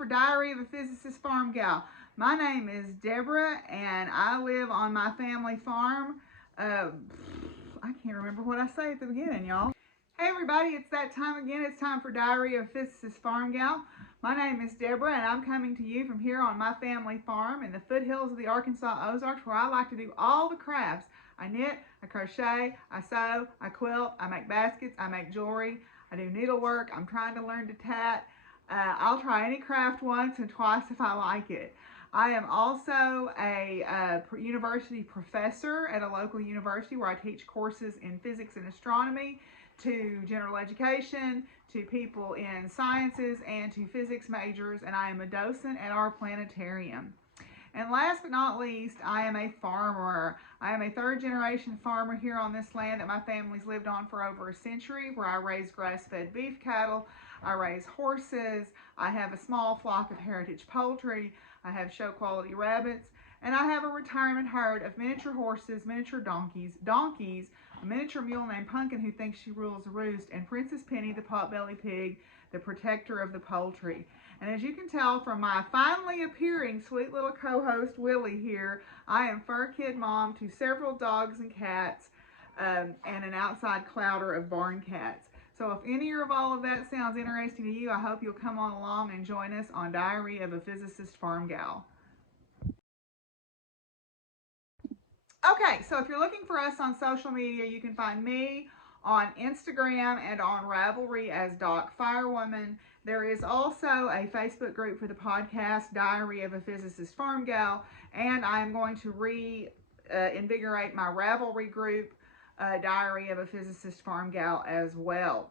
for Diary of a Physicist Farmgal. My name is Deborah, and I live on my family farm. I can't remember what I say at the beginning, y'all. Hey everybody, it's that time again. It's time for Diary of a Physicist Farmgal. My name is Deborah, and I'm coming to you from here on my family farm in the foothills of the Arkansas Ozarks, where I like to do all the crafts. I knit, I crochet, I sew, I quilt, I make baskets, I make jewelry, I do needlework, I'm trying to learn to tat. I'll try any craft once and twice if I like it. I am also a university professor at a local university where I teach courses in physics and astronomy to general education, to people in sciences, and to physics majors, and I am a docent at our planetarium. And last but not least, I am a farmer. I am a third-generation farmer here on this land that my family's lived on for over a century, where I raise grass-fed beef cattle, I raise horses, I have a small flock of heritage poultry, I have show-quality rabbits, and I have a retirement herd of miniature horses, miniature donkeys, a miniature mule named Pumpkin who thinks she rules the roost, and Princess Penny, the potbelly pig, the protector of the poultry. And as you can tell from my finally appearing sweet little co-host Willie here, I am fur kid mom to several dogs and cats and an outside clouder of barn cats. So if any of all of that sounds interesting to you, I hope you'll come on along and join us on Diary of a Physicist Farmgal. Okay, so if you're looking for us on social media, you can find me on Instagram and on Ravelry as Doc Firewoman. There is also a Facebook group for the podcast, Diary of a Physicist Farmgal, and I am going to reinvigorate my Ravelry group, Diary of a Physicist Farmgal, as well.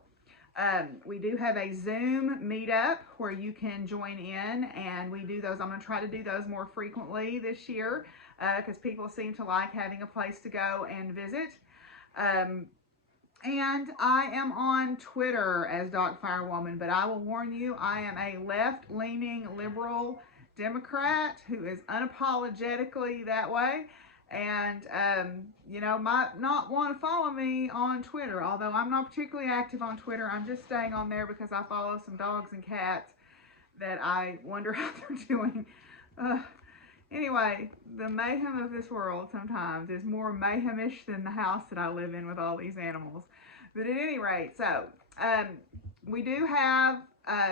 We do have a Zoom meetup where you can join in, and we do those. I'm going to try to do those more frequently this year because people seem to like having a place to go and visit. And I am on Twitter as Doc Firewoman, but I will warn you, I am a left-leaning liberal Democrat who is unapologetically that way. And, you know, might not want to follow me on Twitter, although I'm not particularly active on Twitter. I'm just staying on there because I follow some dogs and cats that I wonder how they're doing. Anyway, the mayhem of this world sometimes is more mayhemish than the house that I live in with all these animals. But at any rate, so we do have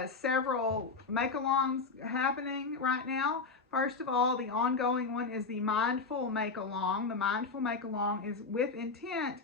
several make-alongs happening right now. First of all, the ongoing one is the Mindful Make-Along. The Mindful Make-Along is with intent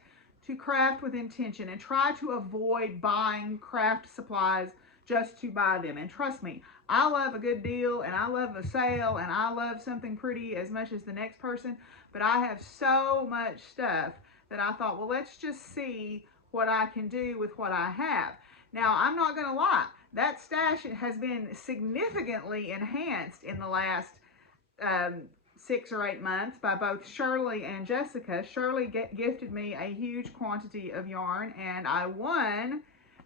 to craft with intention and try to avoid buying craft supplies just to buy them. And trust me, I love a good deal and I love a sale and I love something pretty as much as the next person, but I have so much stuff that I thought, well, let's just see what I can do with what I have. Now, I'm not going to lie, that stash has been significantly enhanced in the last 6 or 8 months by both Shirley and Jessica. Shirley gifted me a huge quantity of yarn, and I won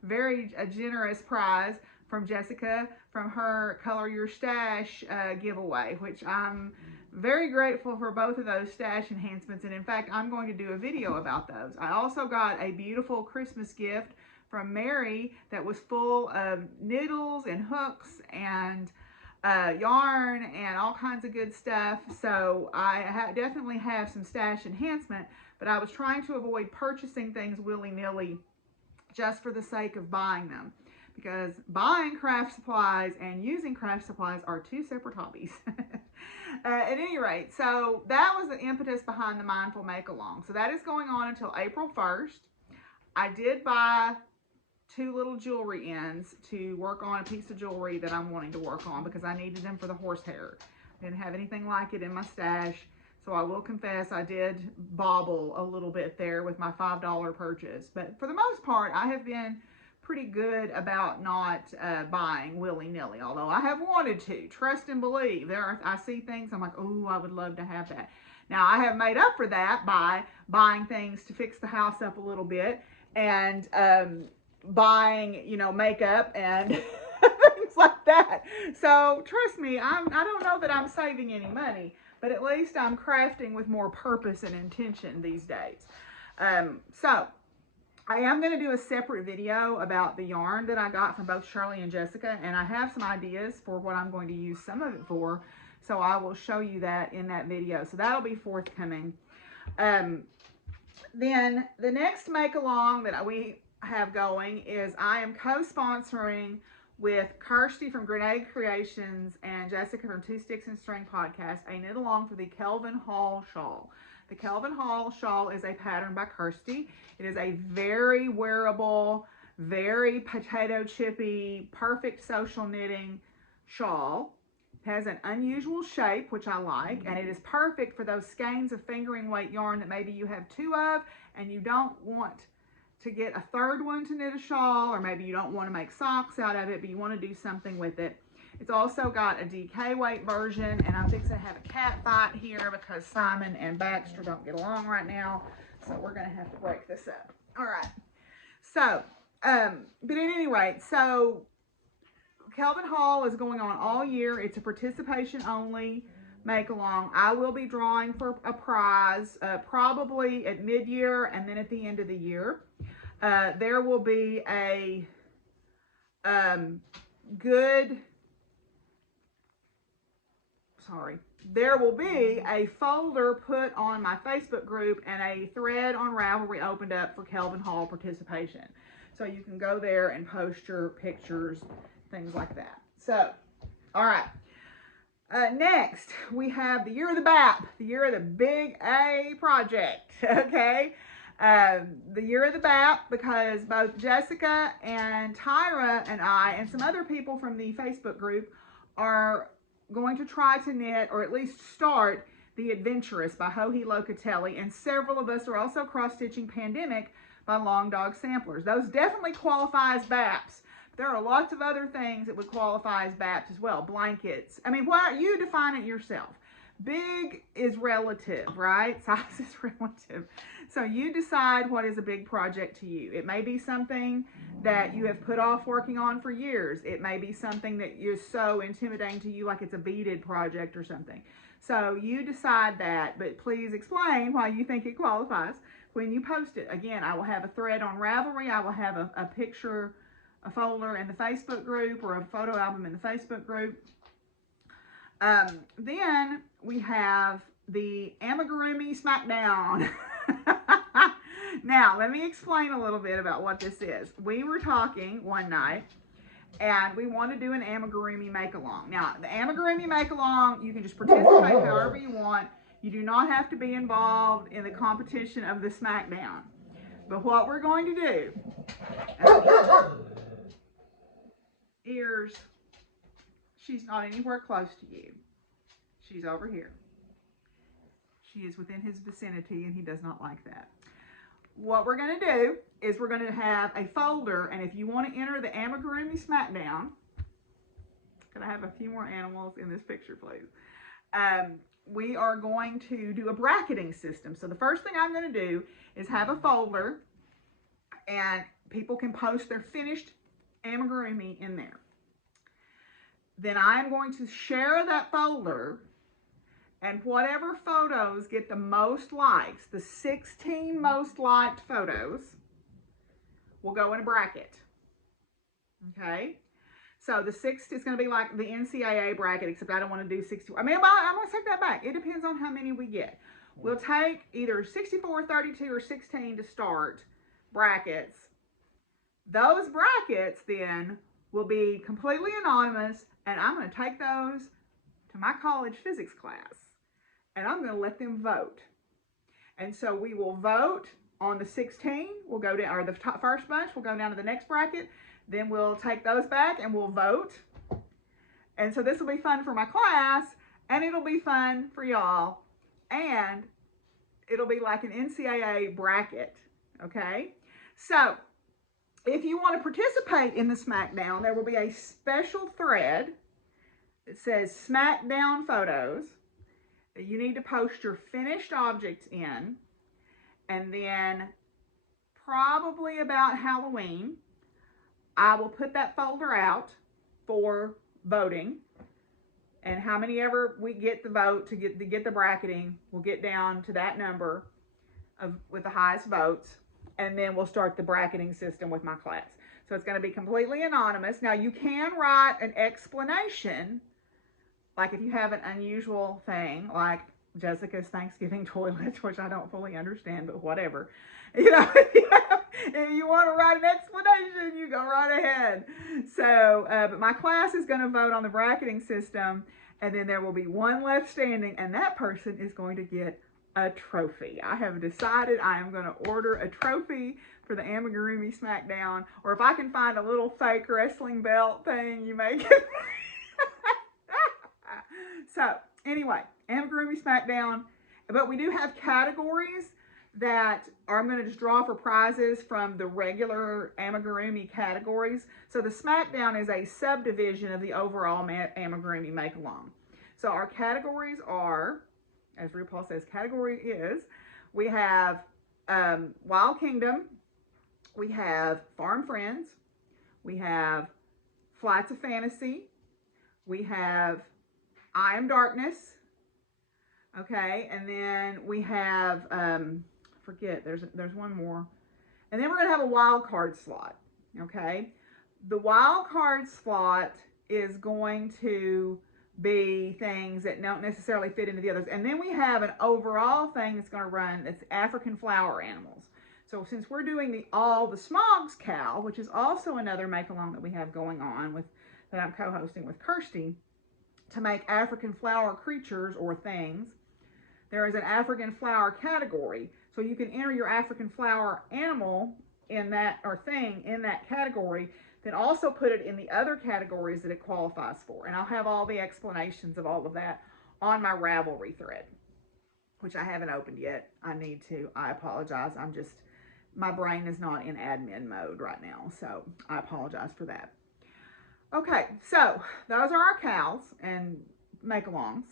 a generous prize from Jessica from her Color Your Stash giveaway, which I'm very grateful for both of those stash enhancements. And in fact, I'm going to do a video about those. I also got a beautiful Christmas gift from Mary that was full of needles and hooks and yarn and all kinds of good stuff. So I definitely have some stash enhancement, but I was trying to avoid purchasing things willy-nilly just for the sake of buying them, because buying craft supplies and using craft supplies are two separate hobbies. At any rate, so that was the impetus behind the Mindful Make-Along. So that is going on until April 1st. I did buy 2 little jewelry ends to work on a piece of jewelry that I'm wanting to work on because I needed them for the horsehair. Didn't have anything like it in my stash. So I will confess I did bobble a little bit there with my $5 purchase. But for the most part, I have been pretty good about not buying willy-nilly, although I have wanted to. Trust and believe. I see things, I'm like, oh, I would love to have that. Now, I have made up for that by buying things to fix the house up a little bit and buying, you know, makeup and things like that. So trust me, I don't know that I'm saving any money, but at least I'm crafting with more purpose and intention these days. So I am going to do a separate video about the yarn that I got from both Shirley and Jessica, and I have some ideas for what I'm going to use some of it for, so I will show you that in that video. So that'll be forthcoming. Then the next make-along that we have going is I am co-sponsoring with Kirsty from Grenade Creations and Jessica from Two Sticks and String Podcast a knit-along for the Kelvin Hall shawl. The Kelvin Hall shawl is a pattern by Kirsty. It is a very wearable, very potato chippy, perfect social knitting shawl. It has an unusual shape, which I like, and it is perfect for those skeins of fingering weight yarn that maybe you have 2 of and you don't want to get a third one to knit a shawl, or maybe you don't want to make socks out of it, but you want to do something with it. It's also got a DK weight version, and I'm fixing to have a cat fight here because Simon and Baxter don't get along right now, so we're going to have to break this up. All right. So, but at any rate, so Kelvin Hall is going on all year. It's a participation only make-along. I will be drawing for a prize probably at mid-year and then at the end of the year. There will be a there will be a folder put on my Facebook group and a thread on Ravelry opened up for Kelvin Hall participation. So you can go there and post your pictures, things like that. So, all right. Next, we have the year of the BAP, the year of the big A project, okay? The year of the BAP, because both Jessica and Tyra and I and some other people from the Facebook group are going to try to knit, or at least start, The Adventurous by Joji Locatelli, and several of us are also cross-stitching Pandemic by Long Dog Samplers. Those definitely qualify as BAPs. There are lots of other things that would qualify as BAPs as well. Blankets. I mean, you define it yourself. Big is relative, right? Size is relative. So you decide what is a big project to you. It may be something that you have put off working on for years. It may be something that is so intimidating to you, like it's a beaded project or something. So you decide that, but please explain why you think it qualifies when you post it. Again, I will have a thread on Ravelry. I will have a picture, a folder in the Facebook group, or a photo album in the Facebook group. Then we have the Amigurumi Smackdown. Now, let me explain a little bit about what this is. We were talking one night, and we want to do an amigurumi make-along. Now, the amigurumi make-along, you can just participate however you want. You do not have to be involved in the competition of the Smackdown. But what we're going to do, ears, she's not anywhere close to you. She's over here. She is within his vicinity, and he does not like that. What we're going to do is we're going to have a folder, and if you want to enter the Amigurumi Smackdown, could I have a few more animals in this picture, please? We are going to do a bracketing system. So the first thing I'm going to do is have a folder, and people can post their finished amigurumi in there. Then I am going to share that folder, and whatever photos get the most likes, the 16 most liked photos, will go in a bracket. Okay? So the 6 is going to be like the NCAA bracket, except I don't want to do 64. I mean, I'm going to take that back. It depends on how many we get. We'll take either 64, 32, or 16 to start brackets. Those brackets then will be completely anonymous, and I'm going to take those to my college physics class, and I'm going to let them vote. And so we will vote on the 16. We'll go down, or the first bunch, we'll go down to the next bracket. Then we'll take those back and we'll vote. And so this will be fun for my class, and it'll be fun for y'all, and it'll be like an NCAA bracket, okay? So if you want to participate in the Smackdown, there will be a special thread that says Smackdown Photos that you need to post your finished objects in, and then probably about Halloween, I will put that folder out for voting, and how many ever we get the vote to get the bracketing, we'll get down to that number with the highest votes, and then we'll start the bracketing system with my class. So it's going to be completely anonymous. Now, you can write an explanation, like if you have an unusual thing, like Jessica's Thanksgiving toilets, which I don't fully understand, but whatever. You know, if you want to write an explanation, you go right ahead. So, but my class is going to vote on the bracketing system, and then there will be one left standing, and that person is going to get a trophy. I have decided I am going to order a trophy for the Amigurumi Smackdown, or if I can find a little fake wrestling belt thing, you make it. So, anyway, Amigurumi Smackdown, but we do have categories that I'm going to just draw for prizes from the regular Amigurumi categories. So the Smackdown is a subdivision of the overall Amigurumi Make-Along. So our categories are, as RuPaul says, category is, we have Wild Kingdom, we have Farm Friends, we have Flights of Fantasy, we have I Am Darkness, okay, and then we have, forget, there's one more, and then we're going to have a wild card slot, okay. The wild card slot is going to be things that don't necessarily fit into the others, and then we have an overall thing that's going to run, that's African flower animals. So since we're doing the Smogs Cow, which is also another make-along that we have going on with, that I'm co-hosting with Kirsty, to make African flower creatures or things, there is an African flower category. So you can enter your African flower animal in that, or thing in that category, then also put it in the other categories that it qualifies for. And I'll have all the explanations of all of that on my Ravelry thread, which I haven't opened yet. I need to. I apologize. My brain is not in admin mode right now, so I apologize for that. Okay, so those are our cows and make-alongs.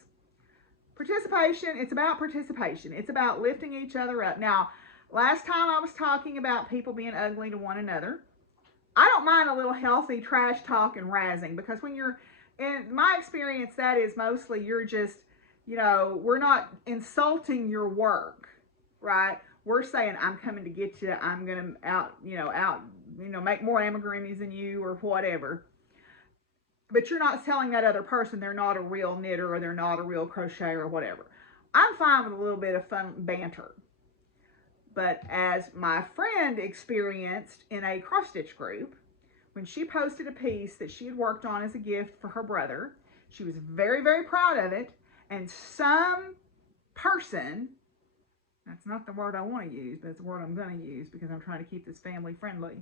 Participation, it's about participation. It's about lifting each other up. Now, last time I was talking about people being ugly to one another. I don't mind a little healthy trash talk and razzing, because when you're, in my experience, that is mostly you're just, you know, we're not insulting your work, right? We're saying, I'm coming to get you. I'm going to make more amigurumis than you or whatever. But you're not telling that other person they're not a real knitter or they're not a real crocheter or whatever. I'm fine with a little bit of fun banter. But as my friend experienced in a cross-stitch group, when she posted a piece that she had worked on as a gift for her brother, she was very, very proud of it. And some person, that's not the word I want to use, but it's the word I'm going to use because I'm trying to keep this family friendly,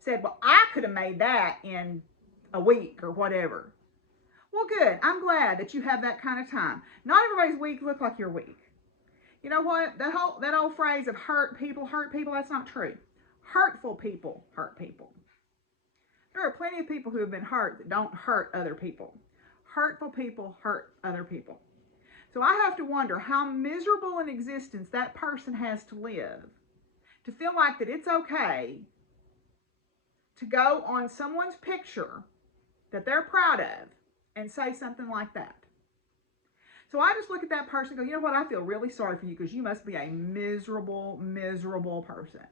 said, well, I could have made that in a week or whatever. Well, good. I'm glad that you have that kind of time. Not everybody's week look like your week. You know what? That old phrase of hurt people, that's not true. Hurtful people hurt people. There are plenty of people who have been hurt that don't hurt other people. Hurtful people hurt other people. So I have to wonder how miserable an existence that person has to live to feel like that it's okay to go on someone's picture that they're proud of and say something like that. So I just look at that person and go, you know what? I feel really sorry for you because you must be a miserable, miserable person.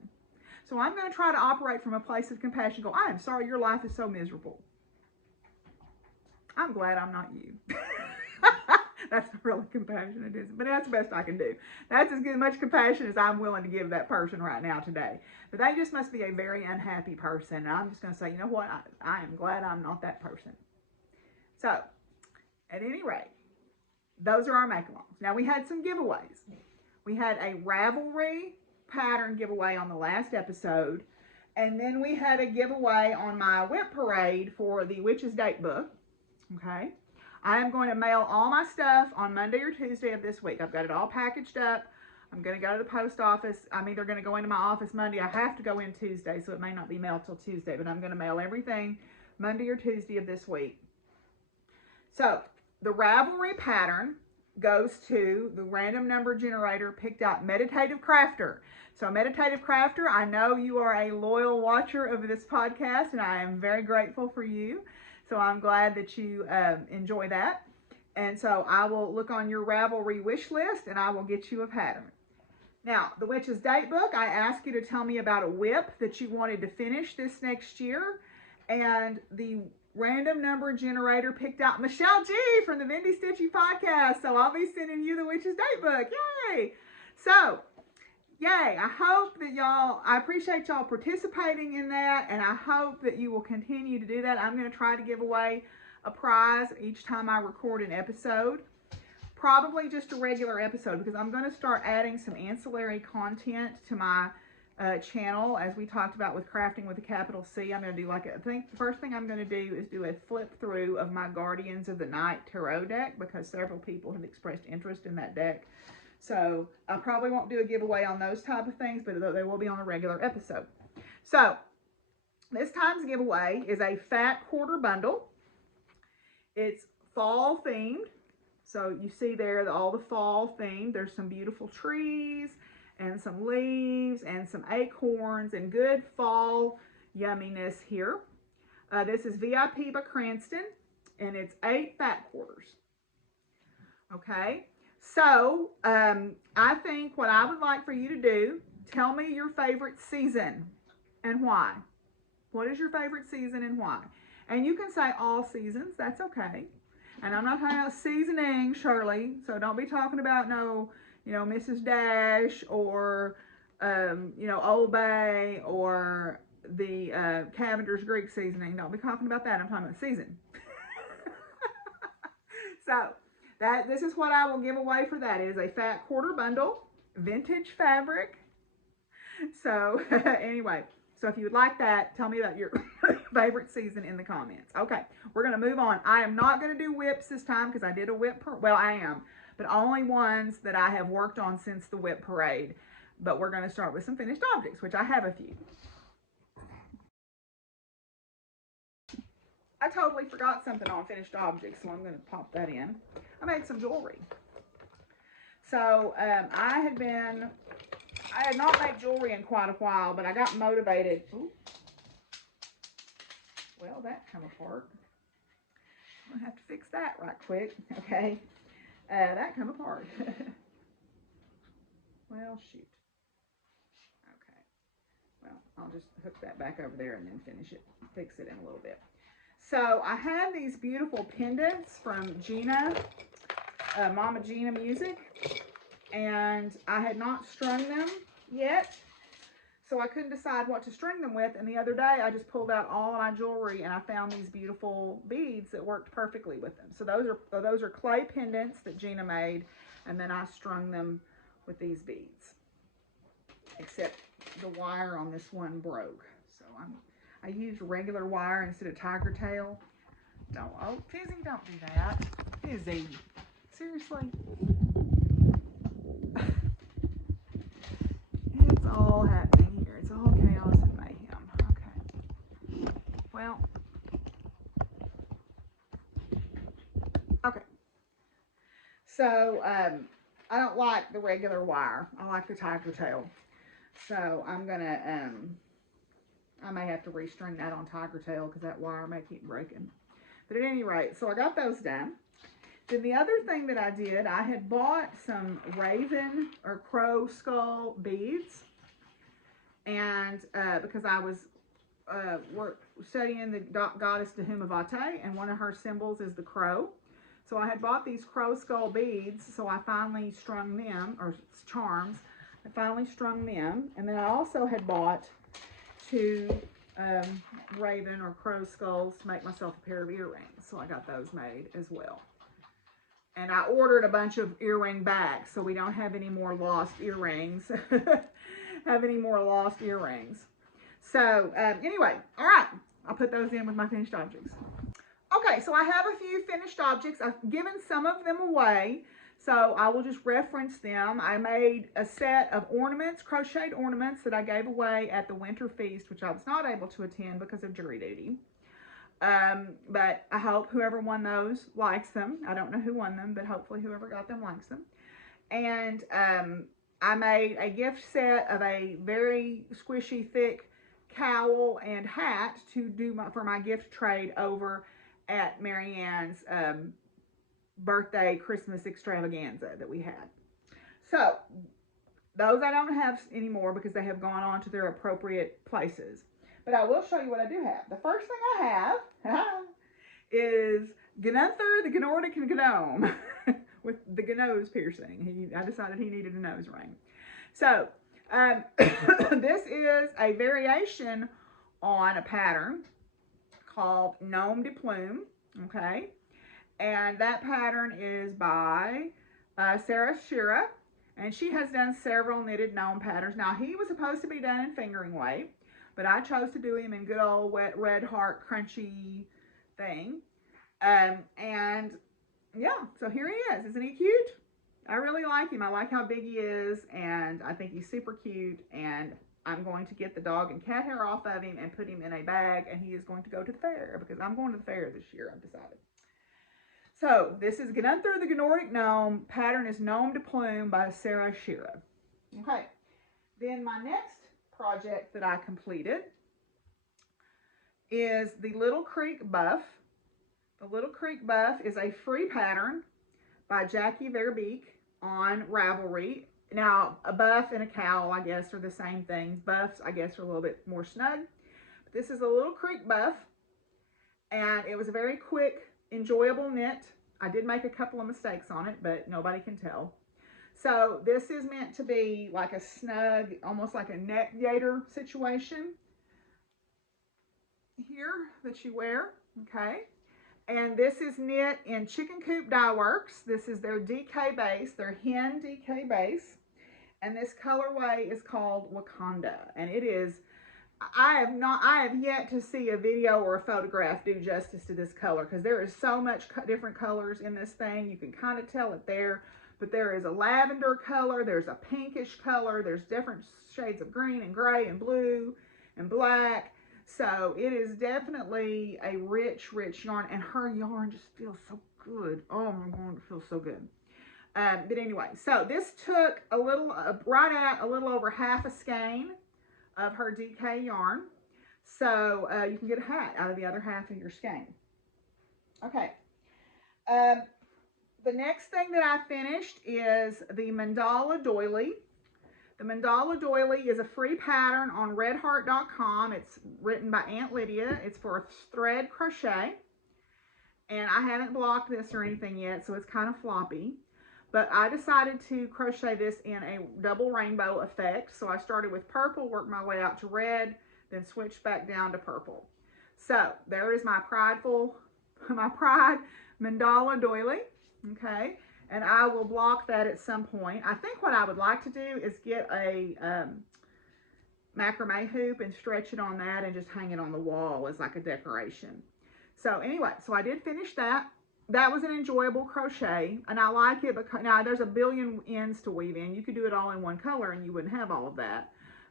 So I'm going to try to operate from a place of compassion. Go, I am sorry your life is so miserable. I'm glad I'm not you. That's really compassionate, isn't it? But that's the best I can do. That's as much compassion as I'm willing to give that person right now today. But they just must be a very unhappy person. And I'm just going to say, you know what? I am glad I'm not that person. So, at any rate, those are our make-alongs. Now, we had some giveaways. We had a Ravelry pattern giveaway on the last episode. And then we had a giveaway on my Whip Parade for the Witch's Date book. Okay. I am going to mail all my stuff on Monday or Tuesday of this week. I've got it all packaged up. I'm going to go to the post office. I'm either going to go into my office Monday. I have to go in Tuesday, so it may not be mailed till Tuesday, but I'm going to mail everything Monday or Tuesday of this week. So the Ravelry pattern goes to the random number generator picked out Meditative Crafter. So Meditative Crafter, I know you are a loyal watcher of this podcast, and I am very grateful for you. So I'm glad that you enjoy that. And so I will look on your Ravelry wish list and I will get you a pattern. Now, the Witch's Date Book, I asked you to tell me about a whip that you wanted to finish this next year. And the random number generator picked out Michelle G from the Vindy Stitchy podcast. So I'll be sending you the Witch's Date Book. Yay! So, yay. I hope that I appreciate y'all participating in that. And I hope that you will continue to do that. I'm going to try to give away a prize each time I record an episode. Probably just a regular episode, because I'm going to start adding some ancillary content to my channel, as we talked about with Crafting with a capital C. I'm going to do I think the first thing I'm going to do is do a flip through of my Guardians of the Night tarot deck, because several people have expressed interest in that deck. So I probably won't do a giveaway on those type of things, but they will be on a regular episode. So this time's giveaway is a fat quarter bundle. It's fall themed. So you see there all the fall themed. There's some beautiful trees and some leaves and some acorns and good fall yumminess here. This is VIP by Cranston, and it's 8 fat quarters. Okay, so I think what I would like for you to do, tell me your favorite season and why. What is your favorite season and why? And you can say all seasons, that's okay. And I'm not talking about seasoning, Shirley, so don't be talking about Mrs. Dash or, Old Bay or the Cavender's Greek seasoning. Don't be talking about that. I'm talking about season. So this is what I will give away for that. It is a fat quarter bundle, vintage fabric. So anyway. So if you would like that, tell me about your favorite season in the comments. Okay, we're going to move on. I am not going to do whips this time, because I did a whip, well, I am, but only ones that I have worked on since the whip parade. But we're going to start with some finished objects, which I have a few. I totally forgot something on finished objects, so I'm going to pop that in. I made some jewelry. So I had not made jewelry in quite a while, but I got motivated. Ooh. Well, that come apart. I'm going to have to fix that right quick. Okay. That come apart. Well, shoot. Okay. Well, I'll just hook that back over there and then fix it in a little bit. So I have these beautiful pendants from Gina, Mama Gina Music. And I had not strung them yet, so I couldn't decide what to string them with. And the other day, I just pulled out all of my jewelry, and I found these beautiful beads that worked perfectly with them. So those are clay pendants that Gina made, and then I strung them with these beads. Except the wire on this one broke, so I used regular wire instead of tiger tail. Fizzy, don't do that. Fizzy, seriously. It's all happening here. It's all chaos and mayhem. Okay. Well. Okay. So, I don't like the regular wire. I like the tiger tail. So, I'm going to, I may have to restring that on tiger tail, because that wire may keep breaking. But at any rate, so I got those done. Then the other thing that I did, I had bought some raven or crow skull beads, and because I was studying the goddess Dahumavate, and one of her symbols is the crow. So I had bought these crow skull beads, so I finally strung them, or charms. I finally strung them, and then I also had bought 2 raven or crow skulls to make myself a pair of earrings. So I got those made as well. And I ordered a bunch of earring bags, so we don't have any more lost earrings. So, anyway, all right. I'll put those in with my finished objects. Okay, so I have a few finished objects. I've given some of them away, so I will just reference them. I made a set of ornaments, crocheted ornaments, that I gave away at the Winter Feast, which I was not able to attend because of jury duty. But I hope whoever won those likes them. I don't know who won them, but hopefully whoever got them likes them. And I made a gift set of a very squishy, thick cowl and hat to do for my gift trade over at Marianne's birthday Christmas extravaganza that we had. So Those I don't have anymore because they have gone on to their appropriate places. But I will show you what I do have. The first thing I have is Gunther the Nordic Gnome with the nose piercing. I decided he needed a nose ring. So this is a variation on a pattern called Gnome de Plume, okay? And that pattern is by Sarah Shira, and she has done several knitted gnome patterns. Now, he was supposed to be done in fingering weight, but I chose to do him in good old wet red heart crunchy thing. And yeah, so here he is. Isn't he cute? I really like him. I like how big he is, and I think he's super cute, and I'm going to get the dog and cat hair off of him and put him in a bag, and he is going to go to the fair because I'm going to the fair this year, I've decided. So this is Gunther the Nordic Gnome. Pattern is Gnome de Plume by Sarah Shira. Okay, then my next project that I completed is the Little Creek Buff. The Little Creek Buff is a free pattern by Jackie Verbeek on Ravelry. Now, a buff and a cowl, I guess, are the same thing. Buffs, I guess, are a little bit more snug. But this is a Little Creek Buff, and it was a very quick, enjoyable knit. I did make a couple of mistakes on it, but nobody can tell. So this is meant to be like a snug, almost like a neck gaiter situation here that you wear, okay? And this is knit in Chicken Coop Dye Works. This is their DK base, their hen DK base. And this colorway is called Wakanda. And it is, I have yet to see a video or a photograph do justice to this color, because there is so much different colors in this thing. You can kind of tell it there, but there is a lavender color, there's a pinkish color, there's different shades of green and gray and blue and black. So it is definitely a rich, rich yarn, and her yarn just feels so good. Oh my God, it feels so good. But anyway, so this took a little, right at a little over half a skein of her DK yarn. So you can get a hat out of the other half of your skein. Okay. The next thing that I finished is the Mandala Doily. The Mandala Doily is a free pattern on redheart.com. It's written by Aunt Lydia. It's for thread crochet. And I haven't blocked this or anything yet, so it's kind of floppy. But I decided to crochet this in a double rainbow effect. So I started with purple, worked my way out to red, then switched back down to purple. So there is my pride Mandala Doily, okay? And I will block that at some point. I think what I would like to do is get a macrame hoop and stretch it on that and just hang it on the wall as like a decoration. So anyway, so I did finish that. That was an enjoyable crochet, and I like it because now there's a billion ends to weave in. You could do it all in one color and you wouldn't have all of that.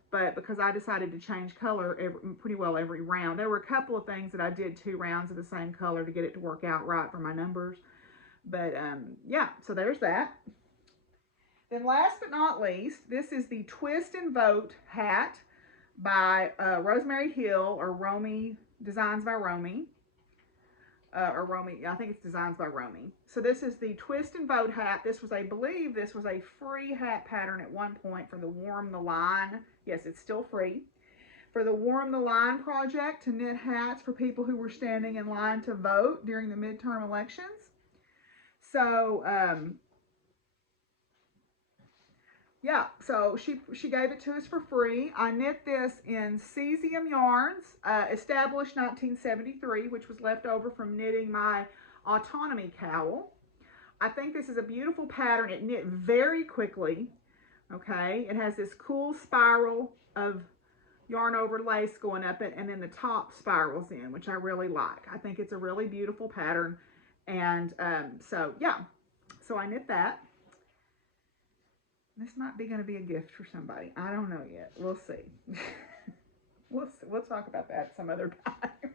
But because I decided to change color pretty well every round, there were a couple of things that I did 2 rounds of the same color to get it to work out right for my numbers. But yeah, so there's that. Then last but not least, this is the Twist and Vote hat by Rosemary Hill, or Romy, Designs by Romy. Or Romy, I think it's Designs by Romy. So this is the Twist and Vote hat. This was, I believe this was a free hat pattern at one point for the Warm the Line. Yes, it's still free. For the Warm the Line project, to knit hats for people who were standing in line to vote during the midterm elections. So, yeah, so she gave it to us for free. I knit this in cesium yarns, established 1973, which was left over from knitting my autonomy cowl. I think this is a beautiful pattern. It knit very quickly, okay? It has this cool spiral of yarn over lace going up it, and then the top spirals in, which I really like. I think it's a really beautiful pattern. And so, yeah, so I knit that. This might be going to be a gift for somebody. I don't know yet. We'll see. We'll talk about that some other time.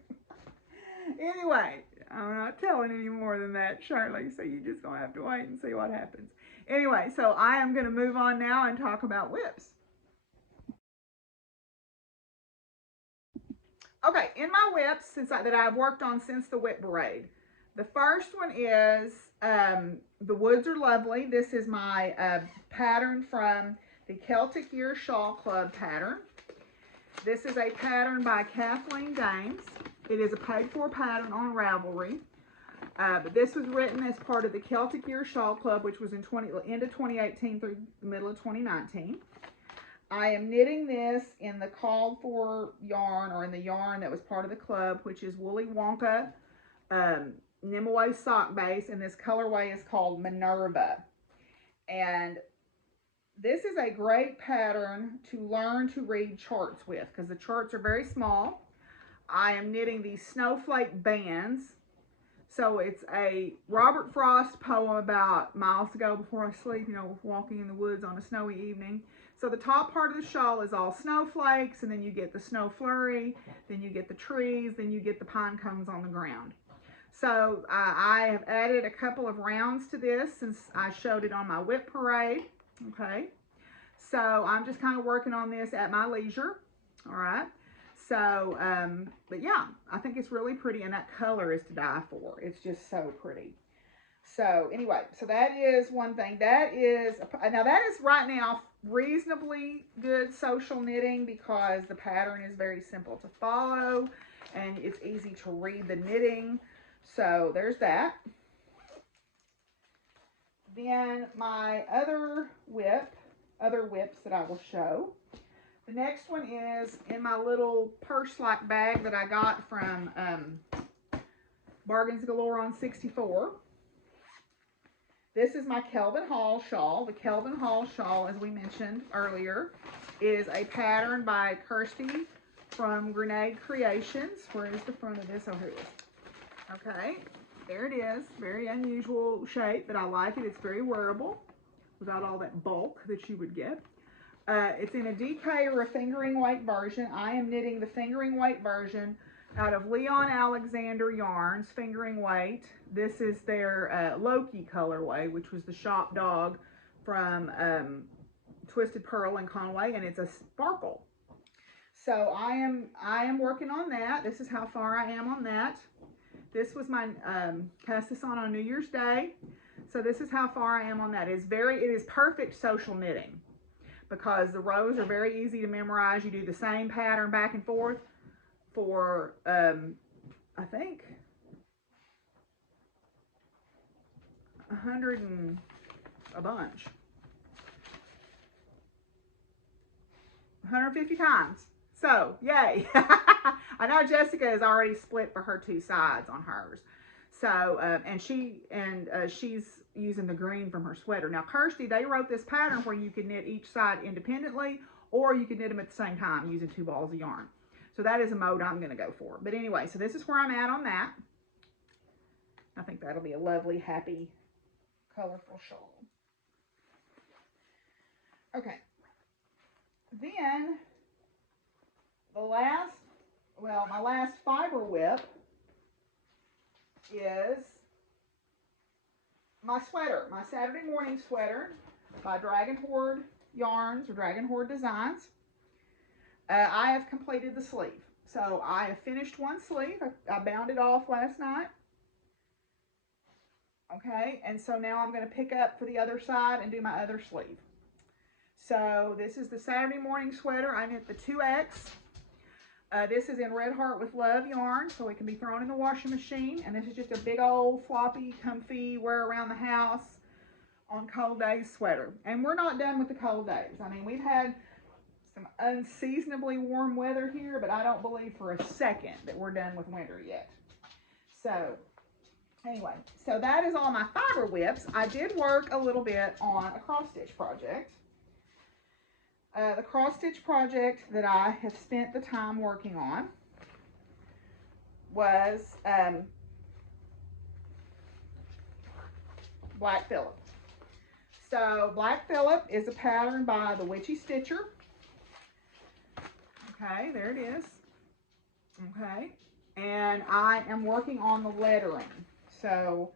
Anyway, I'm not telling any more than that, Shirley, so you're just going to have to wait and see what happens. Anyway, so I am going to move on now and talk about whips. Okay, in my whips that I've worked on since the whip braid, the first one is The Woods Are Lovely. This is my pattern from the Celtic Year Shawl Club pattern. This is a pattern by Kathleen Dames. It is a paid-for pattern on Ravelry. But this was written as part of the Celtic Year Shawl Club, which was in end of 2018 through the middle of 2019. I am knitting this in the called for yarn, or in the yarn that was part of the club, which is Woolly Wonka Nimue sock base, and this colorway is called Minerva. And this is a great pattern to learn to read charts with, because the charts are very small. I am knitting these snowflake bands. So it's a Robert Frost poem about miles to go before I sleep, you know, walking in the woods on a snowy evening. So the top part of the shawl is all snowflakes, and then you get the snow flurry, then you get the trees, then you get the pine cones on the ground. So I have added a couple of rounds to this since I showed it on my whip parade. Okay, so I'm just kind of working on this at my leisure. All right. So, but yeah, I think it's really pretty, and that color is to die for. It's just so pretty. So anyway, so that is one thing. That is, now that is right now reasonably good social knitting, because the pattern is very simple to follow, and it's easy to read the knitting. So there's that. Then my other whips that I will show. The next one is in my little purse-like bag that I got from Bargains Galore on 64. This is my Kelvin Hall shawl. The Kelvin Hall shawl, as we mentioned earlier, is a pattern by Kirsty from Grenade Creations. Where is the front of this? Oh, here it is. Okay, there it is. Very unusual shape, but I like it. It's very wearable without all that bulk that you would get. It's in a DK or a fingering weight version. I am knitting the fingering weight version out of Leon Alexander Yarns, fingering weight. This is their Loki colorway, which was the shop dog from Twisted Pearl and Conway, and it's a sparkle. So I am working on that. This is how far I am on that. This was my cast this on New Year's Day. So this is how far I am on that. It is perfect social knitting, because the rows are very easy to memorize. You do the same pattern back and forth for, I think, 100 and a bunch. 150 times. So, yay. I know Jessica has already split for her 2 sides on hers. So, and she's using the green from her sweater. Now, Kirsty, they wrote this pattern where you could knit each side independently, or you could knit them at the same time using 2 balls of yarn. So that is a mode I'm going to go for. But anyway, so this is where I'm at on that. I think that'll be a lovely, happy, colorful shawl. Okay. Then, my last fiber whip is my sweater, my Saturday morning sweater by Dragon Horde Yarns or Dragon Horde Designs. I have completed the sleeve. So I have finished one sleeve. I bound it off last night. Okay, and so now I'm going to pick up for the other side and do my other sleeve. So this is the Saturday morning sweater. I knit the 2X. This is in Red Heart with Love yarn, so it can be thrown in the washing machine. And this is just a big old floppy, comfy, wear around the house on cold days sweater. And we're not done with the cold days. I mean, we've had some unseasonably warm weather here, but I don't believe for a second that we're done with winter yet. So anyway, so that is all my fiber whips. I did work a little bit on a cross stitch project. The cross stitch project that I have spent the time working on was Black Phillip. So Black Phillip is a pattern by the Witchy Stitcher. Okay, there it is. Okay, and I am working on the lettering. So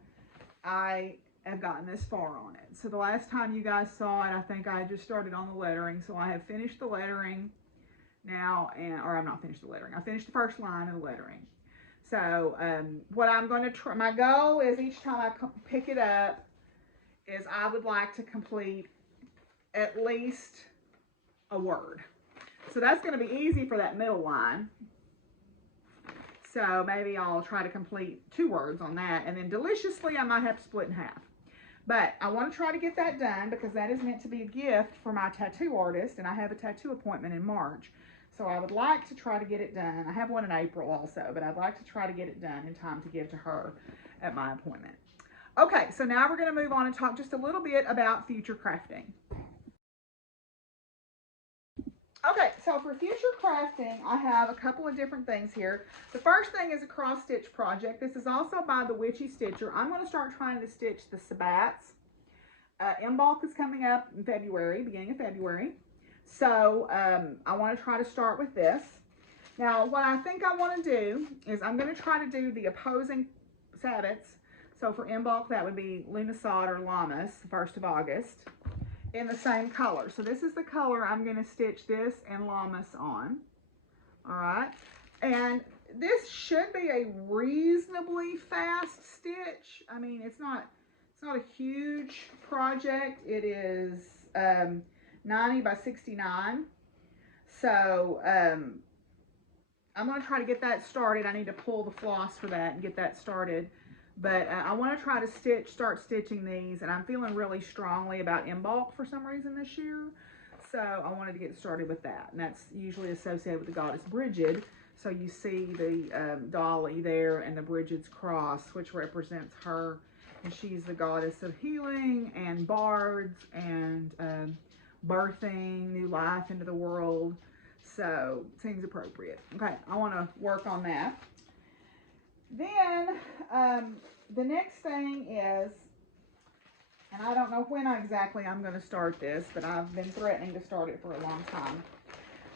I have gotten this far on it. So the last time you guys saw it, I think I just started on the lettering. So I have finished the lettering now, or I'm not finished the lettering. I finished the first line of the lettering. So what I'm going to try, my goal is each time I pick it up, is I would like to complete at least a word. So that's going to be easy for that middle line. So maybe I'll try to complete 2 words on that. And then deliciously, I might have to split in half. But I want to try to get that done because that is meant to be a gift for my tattoo artist. And I have a tattoo appointment in March. So I would like to try to get it done. I have one in April also, but I'd like to try to get it done in time to give to her at my appointment. Okay, so now we're going to move on and talk just a little bit about future crafting. Okay, so for future crafting, I have a couple of different things here. The first thing is a cross stitch project. This is also by the Witchy Stitcher. I'm going to start trying to stitch the sabbats. Embalk is coming up in February, beginning of February. So I want to try to start with this. Now, what I think I want to do is I'm going to try to do the opposing sabbats. So for Embalk, that would be Lunisad or Llamas, 1st of August, in the same color. So this is the color I'm going to stitch this and Llamas on. All right. And this should be a reasonably fast stitch. I mean, it's not a huge project. It is 90 by 69. So I'm going to try to get that started. I need to pull the floss for that and get that started. But I want to try to start stitching these, and I'm feeling really strongly about Embalk for some reason this year. So I wanted to get started with that, and that's usually associated with the goddess Bridget. So you see the dolly there and the Bridget's cross, which represents her, and she's the goddess of healing and bards and birthing new life into the world. So seems appropriate. Okay, I want to work on that. Then the next thing is, and I don't know when exactly I'm going to start this, but I've been threatening to start it for a long time.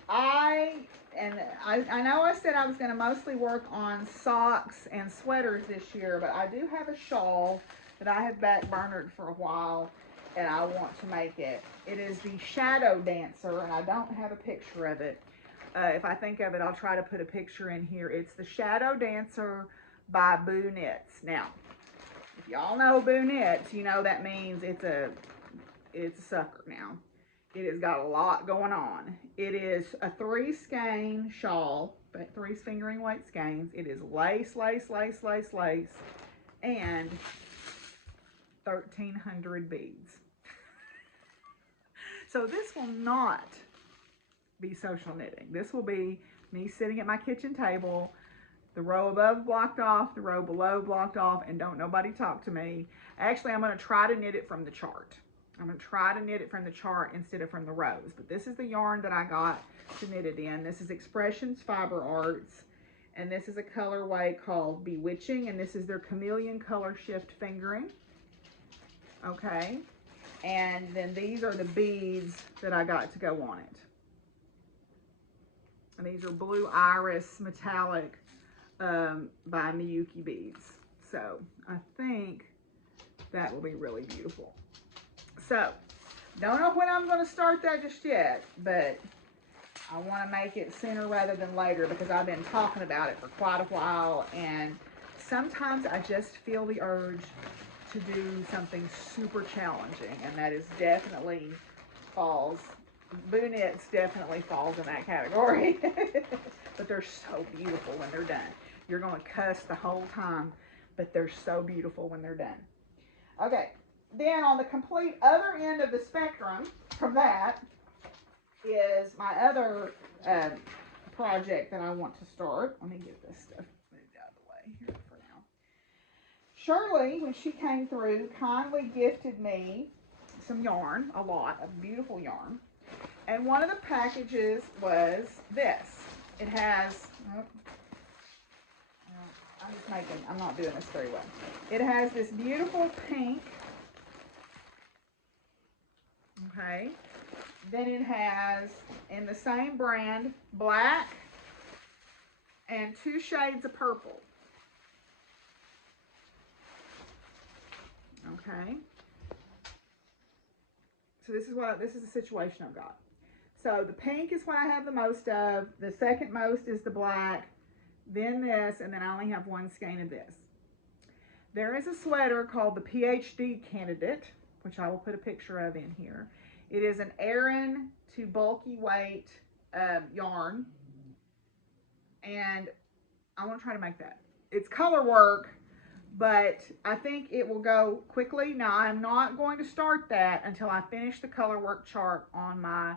I know I said I was going to mostly work on socks and sweaters this year, but I do have a shawl that I have backburnered for a while, and I want to make it. It is the Shadow Dancer, and I don't have a picture of it. If I think of it, I'll try to put a picture in here. It's the Shadow Dancer by Boo Knits. Now, if y'all know Boo Knits, you know that means it's a sucker now. It has got a lot going on. It is a 3-skein shawl, but 3 fingering weight skeins. It is lace, lace, lace, lace, lace, and 1,300 beads. So this will not be social knitting. This will be me sitting at my kitchen table, the row above blocked off, the row below blocked off, and don't nobody talk to me. Actually, I'm going to try to knit it from the chart. I'm going to try to knit it from the chart instead of from the rows. But this is the yarn that I got to knit it in. This is Expressions Fiber Arts, and this is a colorway called Bewitching, and this is their Chameleon Color Shift Fingering. Okay, and then these are the beads that I got to go on it. And these are Blue Iris Metallic by Miyuki Beads. So I think that will be really beautiful. So don't know when I'm going to start that just yet, but I want to make it sooner rather than later because I've been talking about it for quite a while, and sometimes I just feel the urge to do something super challenging, and that is definitely falls. Boo Knits definitely falls in that category. But they're so beautiful when they're done. You're going to cuss the whole time, but they're so beautiful when they're done. Okay, then on the complete other end of the spectrum from that is my other project that I want to start. Let me get this stuff moved out of the way here for now. Shirley, when she came through, kindly gifted me some yarn, a lot of beautiful yarn. And one of the packages was this. It has, I'm not doing this very well. It has this beautiful pink. Okay. Then it has, in the same brand, black and 2 shades of purple. Okay. So this is the situation I've got. So the pink is what I have the most of. The second most is the black, then this, and then I only have 1 skein of this. There is a sweater called the PhD Candidate, which I will put a picture of in here. It is an Aran to bulky weight yarn, and I want to try to make that. It's color work, but I think it will go quickly. Now, I'm not going to start that until I finish the color work chart on my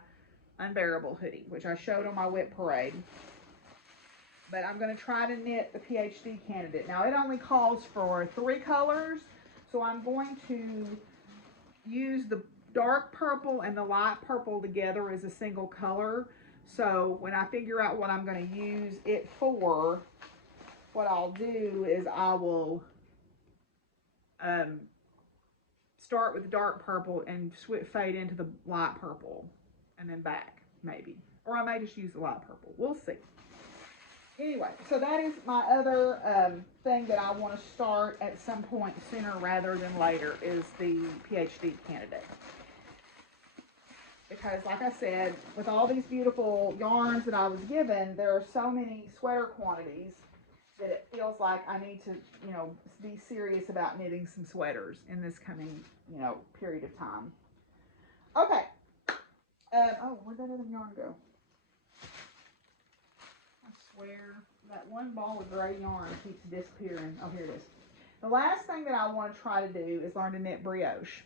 Unbearable hoodie, which I showed on my whip parade. But I'm going to try to knit the PhD candidate. Now, it only calls for 3 colors, so I'm going to use the dark purple and the light purple together as a single color. So when I figure out what I'm going to use it for, what I'll do is I will start with dark purple and fade into the light purple and then back, maybe. Or I may just use the light purple. We'll see. Anyway, so that is my other thing that I want to start at some point sooner rather than later, is the PhD candidate. Because like I said, with all these beautiful yarns that I was given, there are so many sweater quantities that it feels like I need to, you know, be serious about knitting some sweaters in this coming, you know, period of time. Okay. Oh, where'd that other yarn go? I swear, that one ball of gray yarn keeps disappearing. Oh, here it is. The last thing that I want to try to do is learn to knit brioche.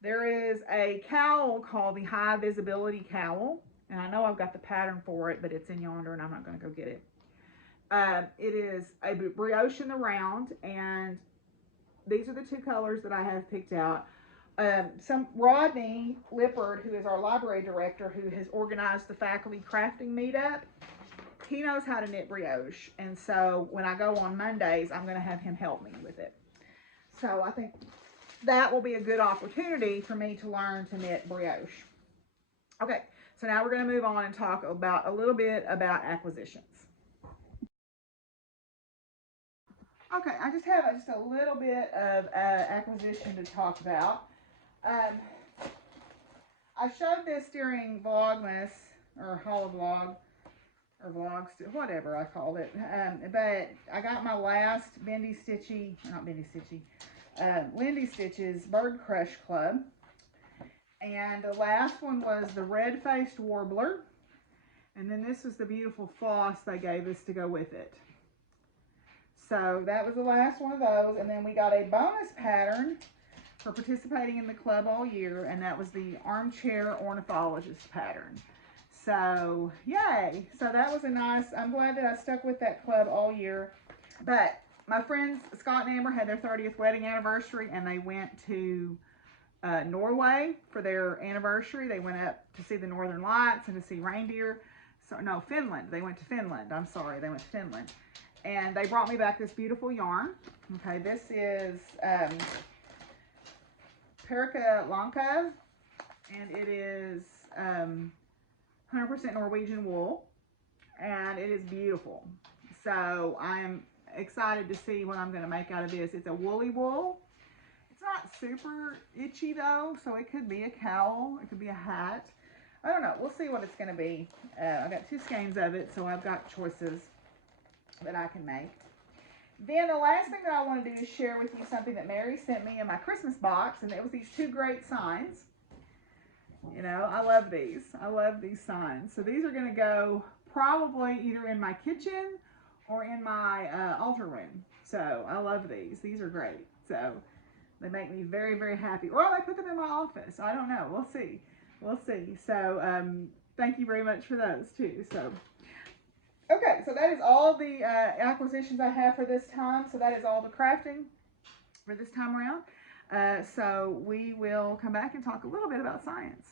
There is a cowl called the High Visibility Cowl, and I know I've got the pattern for it, but it's in yonder, and I'm not going to go get it. It is a brioche in the round, and these are the 2 colors that I have picked out. Rodney Lippard, who is our library director, who has organized the faculty crafting meetup, he knows how to knit brioche, and so when I go on Mondays, I'm going to have him help me with it. So I think that will be a good opportunity for me to learn to knit brioche. Okay, so now we're going to move on and talk about a little bit about acquisitions. Okay, I just have just a little bit of acquisition to talk about. I showed this during Vlogmas, or Holovlog, or Vlogs, whatever I called it. But I got my last Lindy Stitches Bird Crush Club. And the last one was the Red-Faced Warbler. And then this was the beautiful floss they gave us to go with it. So that was the last one of those. And then we got a bonus pattern for participating in the club all year, and that was the Armchair Ornithologist pattern. So yay. So that was a nice, I'm glad that I stuck with that club all year. But my friends Scott and Amber had their 30th wedding anniversary, and they went to Norway for their anniversary. They went up to see the Northern Lights and to see reindeer. So no, Finland. They went to Finland. I'm sorry, they went to Finland. And they brought me back this beautiful yarn. Okay, this is Perica Lanka, and it is 100% Norwegian wool, and it is beautiful. So I am excited to see what I'm going to make out of this. It's a woolly wool. It's not super itchy though, so it could be a cowl, it could be a hat. I don't know. We'll see what it's going to be. I've got 2 skeins of it, so I've got choices that I can make. Then the last thing that I want to do is share with you something that Mary sent me in my Christmas box, and it was these 2 great signs. You know, I love these. I love these signs. So these are going to go probably either in my kitchen or in my altar room. So I love these. These are great. So they make me very, very happy. Or I put them in my office. I don't know. We'll see. We'll see. So thank you very much for those too. So okay, so that is all the acquisitions I have for this time. So that is all the crafting for this time around. So we will come back and talk a little bit about science.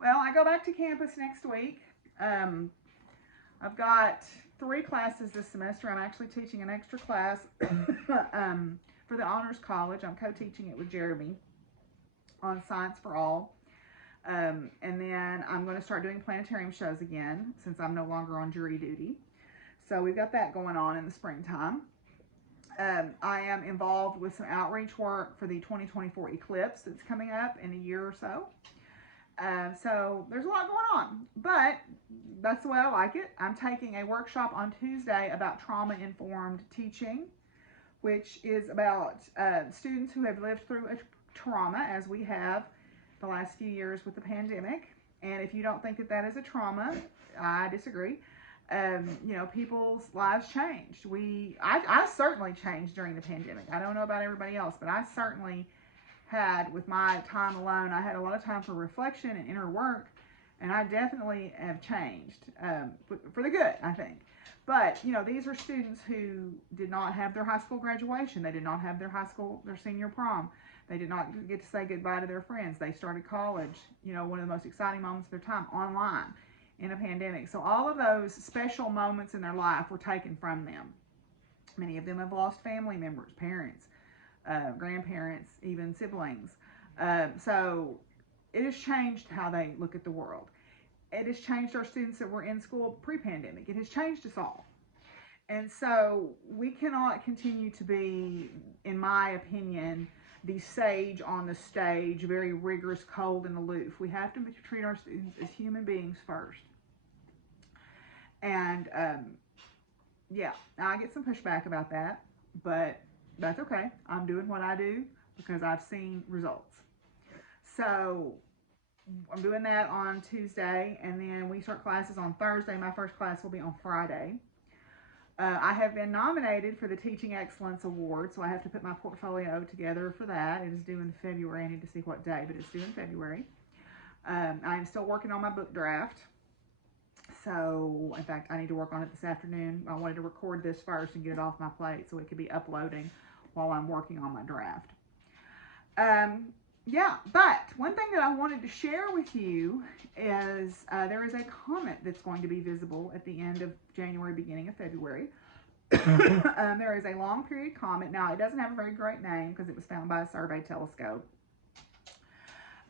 Well, I go back to campus next week. I've got 3 classes this semester. I'm actually teaching an extra class for the Honors College. I'm co-teaching it with Jeremy on Science for All. And then I'm going to start doing planetarium shows again since I'm no longer on jury duty. So we've got that going on in the springtime. I am involved with some outreach work for the 2024 eclipse that's coming up in a year or so. So there's a lot going on, but that's the way I like it. I'm taking a workshop on Tuesday about trauma-informed teaching, which is about students who have lived through a trauma, as we have the last few years with the pandemic. And if you don't think that that is a trauma, I disagree. You know, people's lives changed. I certainly changed during the pandemic. I don't know about everybody else, but I certainly had, with my time alone, I had a lot of time for reflection and inner work, and I definitely have changed for the good, I think. But, you know, these are students who did not have their high school graduation. They did not have their senior prom. They did not get to say goodbye to their friends. They started college, you know, one of the most exciting moments of their time, online in a pandemic. So all of those special moments in their life were taken from them. Many of them have lost family members, parents, grandparents, even siblings. So it has changed how they look at the world. It has changed our students that were in school pre-pandemic. It has changed us all. And so we cannot continue to be, in my opinion, the sage on the stage, very rigorous, cold, and aloof. We have to treat our students as human beings first. And yeah, I get some pushback about that, but that's okay. I'm doing what I do because I've seen results. So I'm doing that on Tuesday, and then we start classes on Thursday. My first class will be on Friday. I have been nominated for the Teaching Excellence Award, so I have to put my portfolio together for that. It is due in February. I need to see what day, but it's due in February. I am still working on my book draft. So, in fact, I need to work on it this afternoon. I wanted to record this first and get it off my plate so it could be uploading while I'm working on my draft. Yeah, but one thing that I wanted to share with you is there is a comet that's going to be visible at the end of January, beginning of February. There is a long period comet. Now, it doesn't have a very great name because it was found by a survey telescope.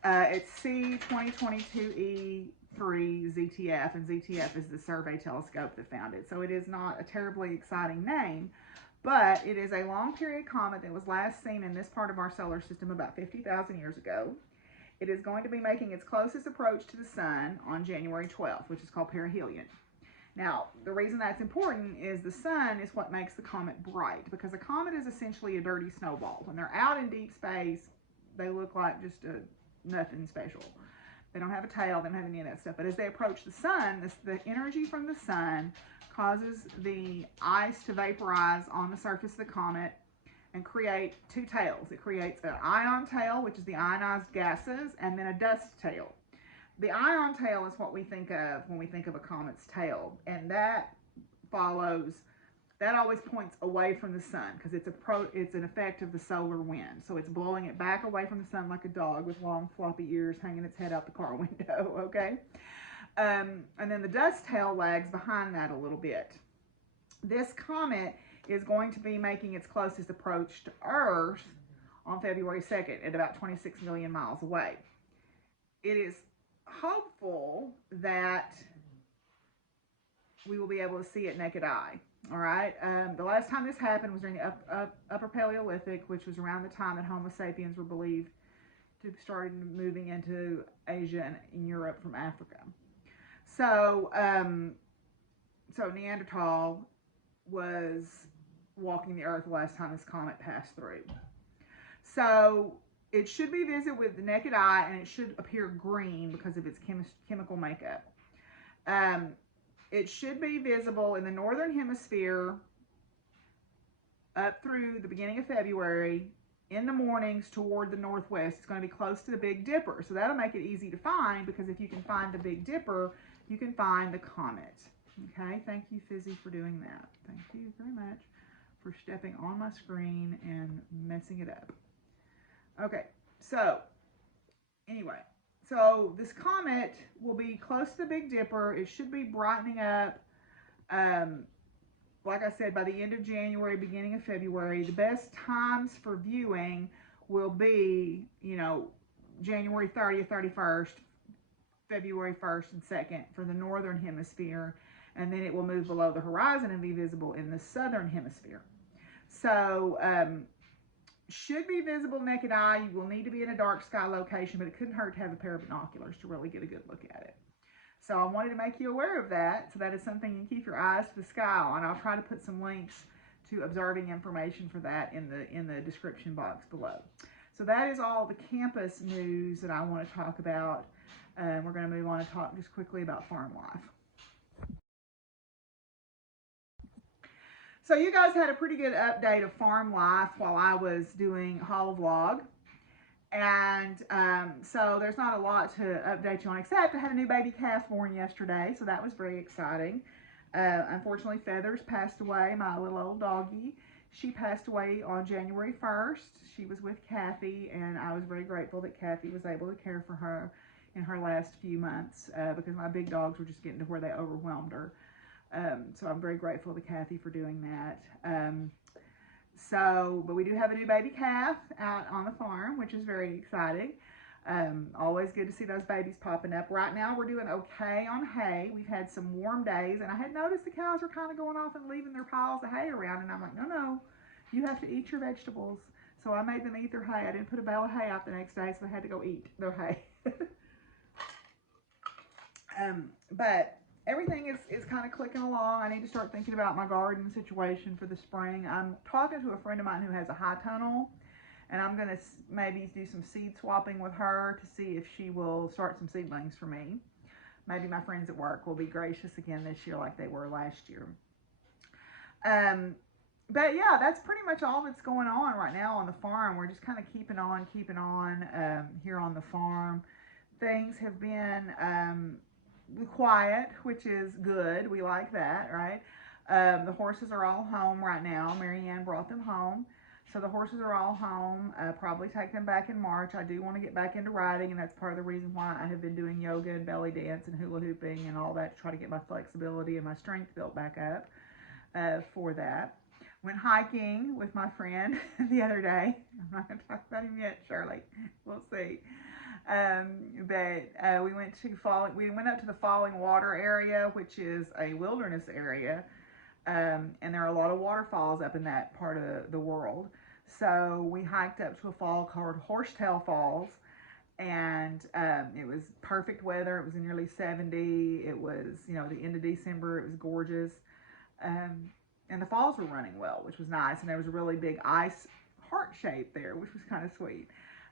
It's C2022E3 ZTF, and ZTF is the survey telescope that found it. So it is not a terribly exciting name, but it is a long period comet that was last seen in this part of our solar system about 50,000 years ago. It is going to be making its closest approach to the sun on January 12th, which is called perihelion. Now, the reason that's important is the sun is what makes the comet bright, because a comet is essentially a dirty snowball. When they're out in deep space, they look like just nothing special. They don't have a tail, they don't have any of that stuff. But as they approach the sun, the energy from the sun causes the ice to vaporize on the surface of the comet and create two tails. It creates an ion tail, which is the ionized gases, and then a dust tail. The ion tail is what we think of when we think of a comet's tail, and that always points away from the sun because it's an effect of the solar wind. So it's blowing it back away from the sun like a dog with long floppy ears hanging its head out the car window, okay? And then the dust tail lags behind that a little bit. This comet is going to be making its closest approach to Earth on February 2nd at about 26 million miles away. It is hopeful that we will be able to see it naked eye. All right. The last time this happened was during the Upper Paleolithic, which was around the time that Homo sapiens were believed to have started moving into Asia and Europe from Africa. So, so Neanderthal was walking the earth the last time this comet passed through. So it should be visible with the naked eye, and it should appear green because of its chemical makeup. It should be visible in the northern hemisphere up through the beginning of February in the mornings toward the northwest. It's going to be close to the Big Dipper, so that'll make it easy to find, because if you can find the Big Dipper, you can find the comet. Okay, thank you, Fizzy, for doing that. Thank you very much for stepping on my screen and messing it up. Okay, so anyway, so this comet will be close to the Big Dipper. It should be brightening up, like I said, by the end of January, beginning of February. The best times for viewing will be, you know, January 30th, 31st, February 1st and 2nd for the northern hemisphere, and then it will move below the horizon and be visible in the southern hemisphere. So, should be visible naked eye. You will need to be in a dark sky location, but it couldn't hurt to have a pair of binoculars to really get a good look at it. So I wanted to make you aware of that. So that is something you can keep your eyes to the sky on. I'll try to put some links to observing information for that in the description box below. So that is all the campus news that I want to talk about. We're going to move on and talk just quickly about farm life. So you guys had a pretty good update of farm life while I was doing haul vlog. And so there's not a lot to update you on, except I had a new baby calf born yesterday, so that was very exciting. Unfortunately, Feathers passed away, my little old doggie. She passed away on January 1st. She was with Kathy, and I was very grateful that Kathy was able to care for her in her last few months because my big dogs were just getting to where they overwhelmed her. So I'm very grateful to Kathy for doing that. But we do have a new baby calf out on the farm, which is very exciting. Always good to see those babies popping up. Right now we're doing okay on hay. We've had some warm days, and I had noticed the cows were kind of going off and leaving their piles of hay around, and I'm like, no, you have to eat your vegetables. So I made them eat their hay. I didn't put a bale of hay out the next day, so they had to go eat their hay. But everything is kind of clicking along. I need to start thinking about my garden situation for the spring. I'm talking to a friend of mine who has a high tunnel, and I'm going to maybe do some seed swapping with her to see if she will start some seedlings for me. Maybe my friends at work will be gracious again this year like they were last year. But yeah, that's pretty much all that's going on right now on the farm. We're just kind of keeping on here on the farm. Things have been quiet, which is good. We like that, right? The horses are all home right now. Marianne brought them home. So the horses are all home. Probably take them back in March. I do want to get back into riding, and that's part of the reason why I have been doing yoga and belly dance and hula hooping and all that to try to get my flexibility and my strength built back up for that. Went hiking with my friend the other day. I'm not going to talk about him yet, Shirley. We'll see. But we went up to the Falling Water area, which is a wilderness area, and there are a lot of waterfalls up in that part of the world. So we hiked up to a fall called Horsetail Falls, and it was perfect weather. It was nearly 70. It was, the end of December. It was gorgeous, and the falls were running well, which was nice. And there was a really big ice heart shape there, which was kind of sweet.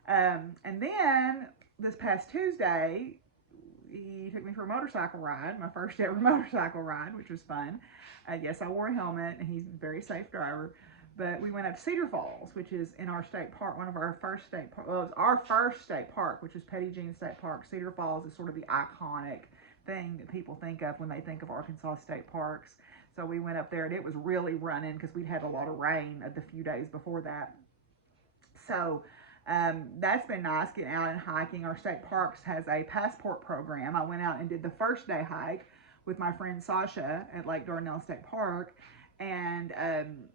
And then this past Tuesday, he took me for a motorcycle ride, my first ever motorcycle ride, which was fun. Yes, I wore a helmet, and he's a very safe driver. But we went up to Cedar Falls, which is in our state park, one of our first state park. Well, it's our first state park, which is Petty Jean State Park. Cedar Falls is sort of the iconic thing that people think of when they think of Arkansas state parks. So we went up there, and it was really running because we'd had a lot of rain the few days before that. So that's been nice, getting out and hiking. Our state parks has a passport program. I went out and did the first day hike with my friend Sasha at Lake Dardanelle State Park, and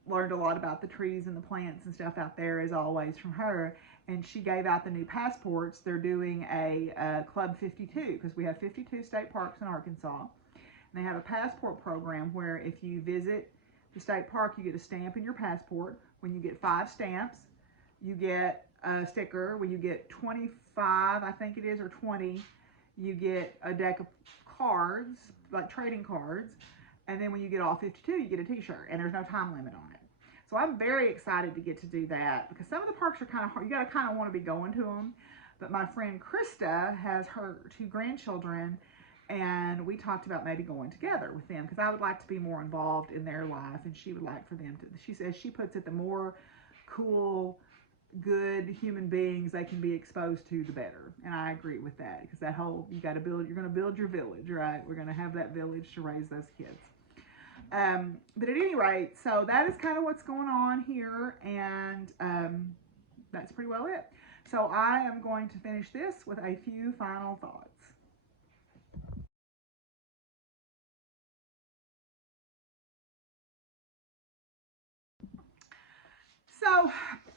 learned a lot about the trees and the plants and stuff out there, as always, from her. And she gave out the new passports. They're doing a Club 52, because we have 52 state parks in Arkansas. And they have a passport program where if you visit the state park, you get a stamp in your passport. When you get 5 stamps, you get a sticker. When you get 25, I think it is, or 20, you get a deck of cards, like trading cards. And then when you get all 52, you get a t-shirt, and there's no time limit on it. So I'm very excited to get to do that, because some of the parks are kind of hard. You got to kind of want to be going to them. But my friend Krista has her 2 grandchildren, and we talked about maybe going together with them, because I would like to be more involved in their life, and she would like for them to. She says, she puts it, the more cool, good human beings they can be exposed to, the better. And I agree with that, because that whole, you're going to build your village, right? We're going to have that village to raise those kids. But at any rate, so that is kind of what's going on here, and that's pretty well it. So I am going to finish this with a few final thoughts. So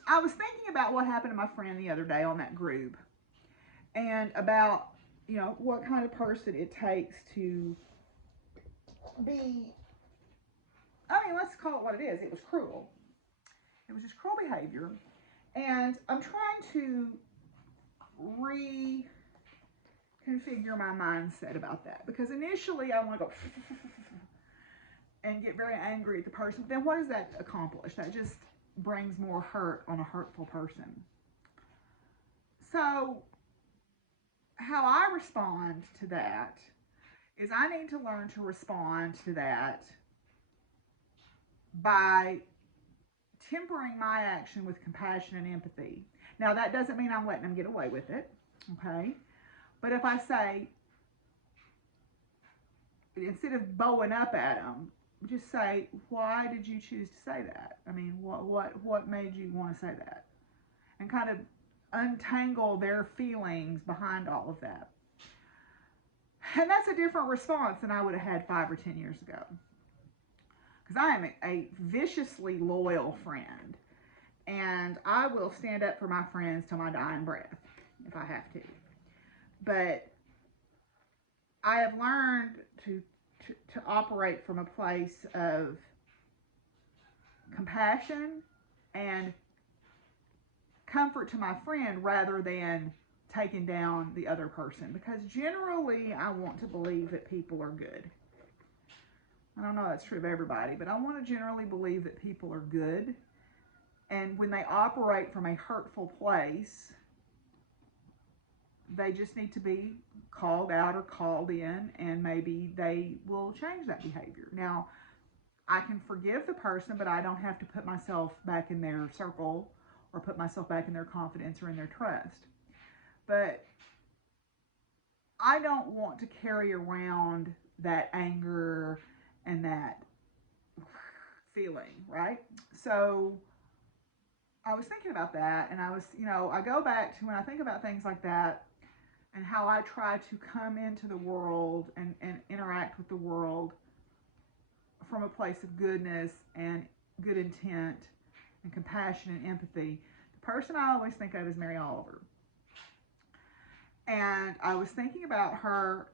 I was thinking about what happened to my friend the other day on that group, and about, what kind of person it takes to be, let's call it what it is. It was cruel. It was just cruel behavior. And I'm trying to reconfigure my mindset about that, because initially I want to go and get very angry at the person. But then what does that accomplish? That just brings more hurt on a hurtful person. So how I respond to that is I need to learn to respond to that by tempering my action with compassion and empathy. Now, that doesn't mean I'm letting them get away with it, okay? But if I say, instead of bowing up at them, just say, why did you choose to say that? I mean, what made you want to say that? And kind of untangle their feelings behind all of that. And that's a different response than I would have had 5 or 10 years ago. Because I am a viciously loyal friend. And I will stand up for my friends till my dying breath, if I have to. But I have learned to operate from a place of compassion and comfort to my friend rather than taking down the other person. Because generally, I want to believe that people are good. I don't know if that's true of everybody, but I want to generally believe that people are good. And when they operate from a hurtful place, they just need to be called out or called in, and maybe they will change that behavior. Now, I can forgive the person, but I don't have to put myself back in their circle or put myself back in their confidence or in their trust. But I don't want to carry around that anger and that feeling, right? So I was thinking about that, and I go back to when I think about things like that and how I try to come into the world and interact with the world from a place of goodness and good intent and compassion and empathy. The person I always think of is Mary Oliver. And I was thinking about her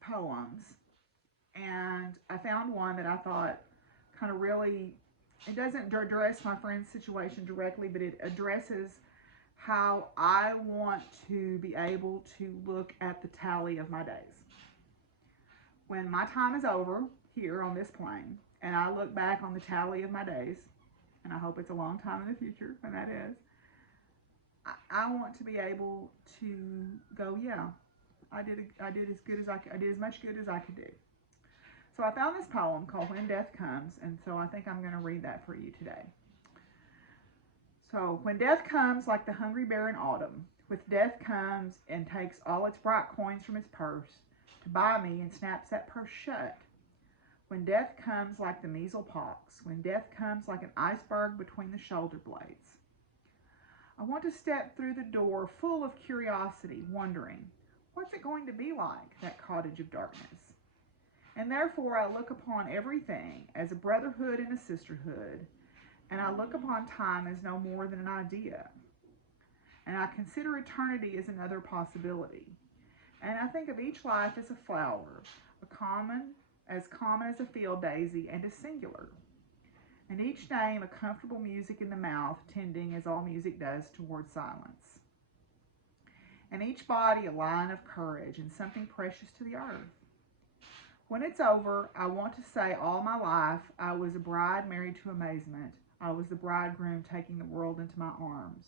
poems, and I found one that I thought kind of really, it doesn't address my friend's situation directly, but it addresses how I want to be able to look at the tally of my days. When my time is over here on this plane, and I look back on the tally of my days, and I hope it's a long time in the future when that is, I want to be able to go, yeah, I did as good as I did as much good as I could do. So I found this poem called When Death Comes, and so I think I'm going to read that for you today. So, when death comes like the hungry bear in autumn, with death comes and takes all its bright coins from its purse to buy me and snaps that purse shut. When death comes like the measles pox, when death comes like an iceberg between the shoulder blades, I want to step through the door full of curiosity, wondering, what's it going to be like, that cottage of darkness? And therefore I look upon everything as a brotherhood and a sisterhood, and I look upon time as no more than an idea. And I consider eternity as another possibility. And I think of each life as a flower, common as a field daisy, and as singular. And each name a comfortable music in the mouth, tending as all music does toward silence. And each body a line of courage and something precious to the earth. When it's over, I want to say all my life I was a bride married to amazement. I was the bridegroom taking the world into my arms.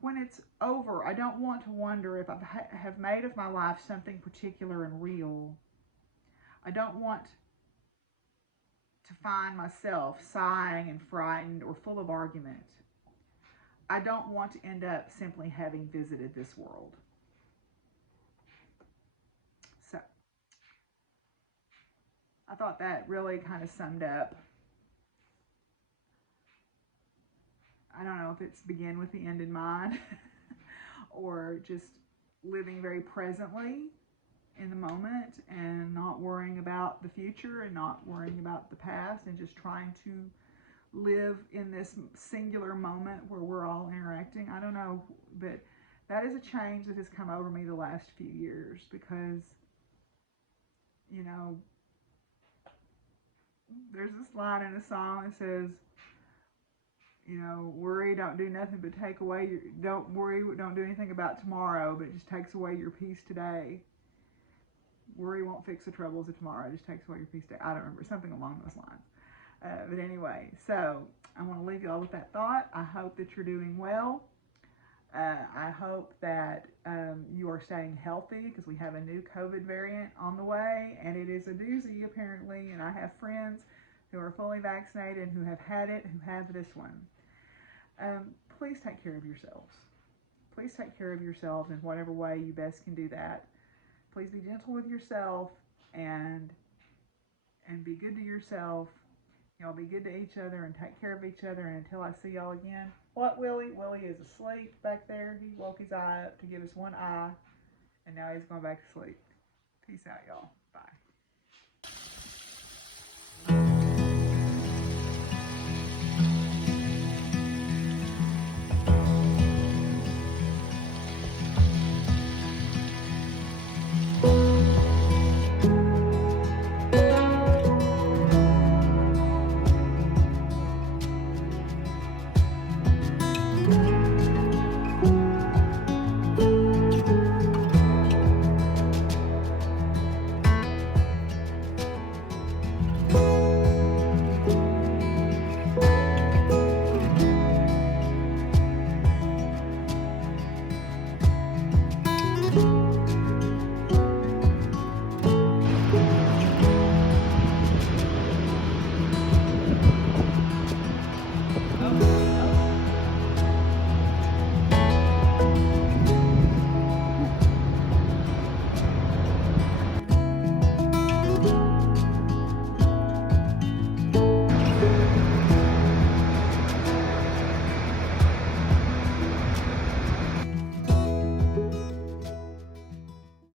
When it's over, I don't want to wonder if I have made of my life something particular and real. I don't want to find myself sighing and frightened or full of argument. I don't want to end up simply having visited this world. So, I thought that really kind of summed up. I don't know if it's begin with the end in mind or just living very presently in the moment and not worrying about the future and not worrying about the past and just trying to live in this singular moment where we're all interacting. I don't know, but that is a change that has come over me the last few years because, you know, there's this line in a song that says, you know, worry don't do nothing but take away your, don't worry, don't do anything about tomorrow, but it just takes away your peace today. Worry won't fix the troubles of tomorrow, it just takes away your peace today. I don't remember, something along those lines. But anyway, so I want to leave you all with that thought. I hope that you're doing well. I hope that you are staying healthy because we have a new COVID variant on the way, and it is a doozy apparently. And I have friends who are fully vaccinated who have had it, who have this one. Please take care of yourselves. Please take care of yourselves in whatever way you best can do that. Please be gentle with yourself and be good to yourself. Y'all be good to each other and take care of each other. And until I see y'all again, what, Willie? Willie is asleep back there. He woke his eye up to give us one eye, and now he's going back to sleep. Peace out, y'all. Bye.